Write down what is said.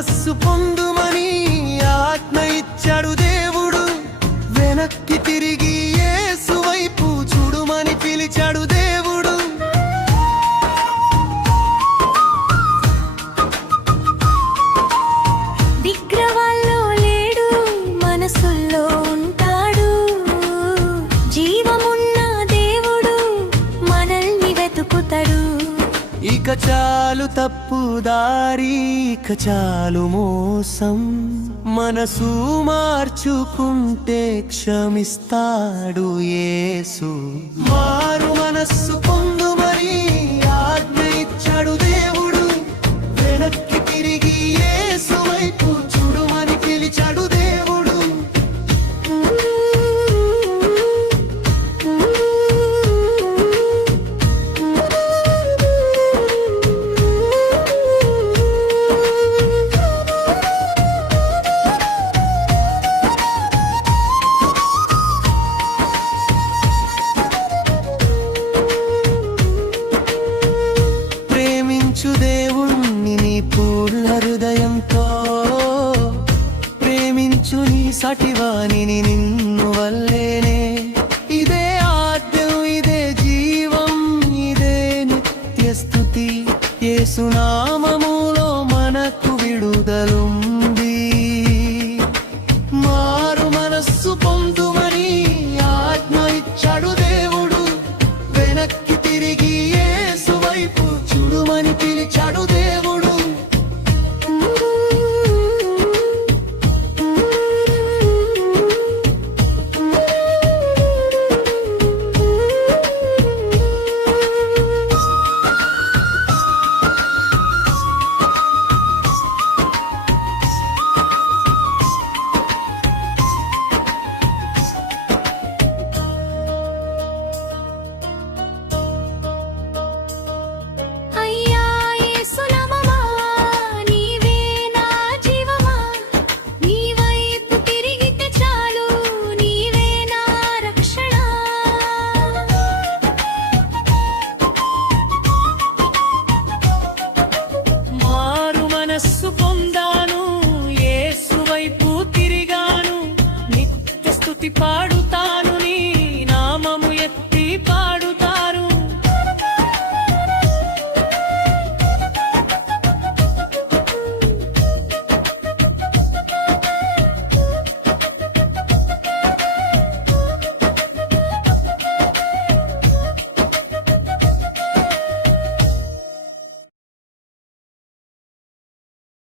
మనస్సు పొందుమని ఆత్మ ఇచ్చాడు దేవుడు. వెనక్కి తిరిగి యేసు వైపు చూడుమని పిలిచాడు దేవుడు. విగ్రహాల్లో లేడు, మనసుల్లో ఉంటాడు. జీవమున్న దేవుడు మనల్ని వెతుకుతాడు. ఇక చాలు తప్పుదారి, ఇక చాలు మోసం. మనసు మార్చుకుంటే క్షమిస్తాడు యేసు. మారు మనస్సు పొందు మరి ఆజ్ఞ ఇచ్చాడు దేవుడు. వెనక్కి తిరిగి యేసు వైపు చూడుమని పిలిచాడు దేవుడు. ప్రేమించు దేవుణ్ణి నీ పూర్ణ హృదయంతో, ప్రేమించు నీ సటివానిని నిన్ను వల్లేనే. ఇదే ఆద్యం, ఇదే జీవం, ఇదే నిత్యస్తుతి. యేసునామములో మనకు విడుదలుంది. మారు మనస్సు పొందుమని ఆజ్ఞ ఇచ్చాడు దేవుడు. వెనక్కి తిరిగి యేసు వైపు చూడుమని పిలిచాడు దేవుడు. అయ్యా యేసునామమా, నీవే నా జీవమా. నీ వైపు తిరిగితే చాలు, నీవే నా రక్షణ. మారు మనస్సు